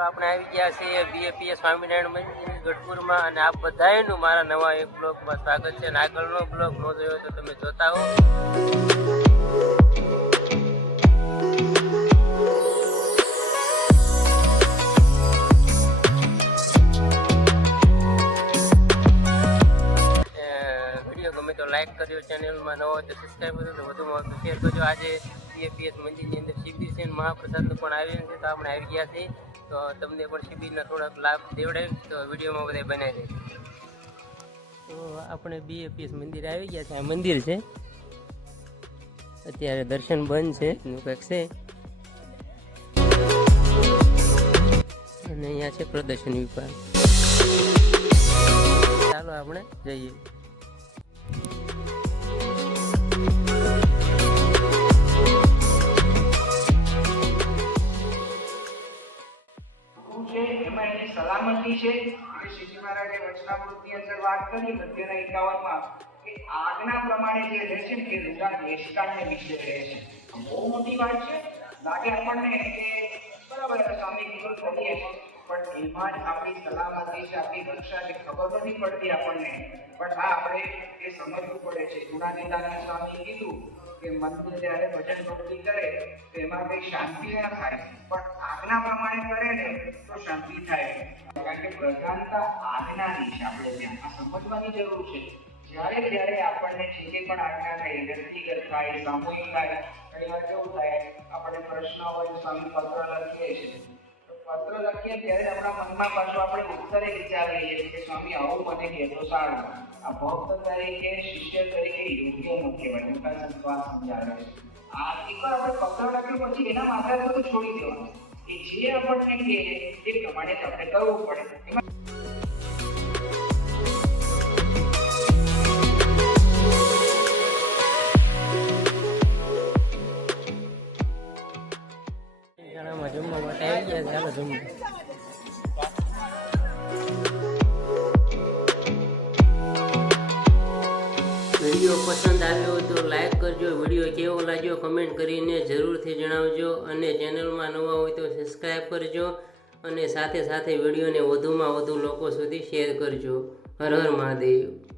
આપણે આવી ગયા છીએ બીએપીએસ સ્વામિનારાયણ મંદિર ગઢપુરમાં અને આપ બધાનું મારા નવા એક બ્લોગમાં સ્વાગત છે અને આગળનો બ્લોગ ન જોયો તો તમે જોતા હો. વિડીયો ગમે તો લાઈક કરજો, ચેનલમાં નવો હોય તો સબસ્ક્રાઈબ કરજો, તો વધુમાં વધુ શેર કરજો. આજે બીએપીએસ મંદિરની અંદર શિબિર છે, મહાપ્રસાદનું પણ આવ્યું છે, તો આપણે આવી ગયા છીએ. તો તમને પણ શિબિરના થોડાક લાભ દેવડાવી તો વિડીયોમાં બધા બનાવી દે. તો આપણે બીએપીએસ મંદિર આવી ગયા છે. આ મંદિર છે, અત્યારે દર્શન બંધ છે, એનું કંઈક છે અને અહીંયા છે પ્રદર્શન વિભાગ. ચાલો આપણે જઈએ. સલામતી છે. શ્રીજી મહારાજે વચનામૃતની અંદર વાત કરી 52 કે આજ્ઞા પ્રમાણે જે રહે છે તે રૂડા દેશકાળને વિશે રહે છે. બહુ મોટી વાત છે. લાગે આપણને કે બરાબર સ્વામી કીધું કરીએ પણ એમાં જ આપણી સલામતી છે, આપણી રક્ષા છે. ખબર નથી પડતી આપણને, પણ હા આપણે એ સમજવું પડે છે. ગુણાતીતાનંદ સ્વામી કીધું કે મનને જ્યારે ભજન ભક્તિ કરે તો એમાં કઈ શાંતિ ના થાય, પણ આજ્ઞા પ્રમાણે કરે ને તો શાંતિ થાય. કારણ કે પ્રધાનતા આજ્ઞાની છે. આપણે ત્યાં આ સમજવાની જરૂર છે. જ્યારે આપણને જે કંઈ પણ આજ્ઞા થાય, વ્યક્તિગત થાય, સામૂહિક થાય, ઘણી વાર કેવું થાય આપણને પ્રશ્ન હોય, સ્વામી પત્ર લખીએ છીએ, પત્ર લખીએ ત્યારે આપણા મનમાં પાછું આપણે ઉત્તરે વિચારીએ કે સ્વામી આવું મને કહે તો સારું. આ ભક્ત તરીકે શિષ્ય તરીકે યોગ્ય ન કહેવાય. મોટા સંતો સમજાવે છે. આ એકવાર આપણે પત્ર લખ્યો પછી એના માથે બધું છોડી દેવાનું. એ જે આપણને કહે એ પ્રમાણે જ આપણે કરવું પડે. જમવા માટે આવી ગયા છે. ચાલો જમવા. વિડીયો પસંદ આવ્યો તો લાઈક કરજો. વિડીયો કેવો લાગ્યો કમેન્ટ કરીને જરૂરથી જણાવજો અને ચેનલમાં નવા હોય તો સબસ્ક્રાઈબ કરજો અને સાથે સાથે વિડીયોને વધુમાં વધુ લોકો સુધી શેર કરજો. હર હર મહાદેવ.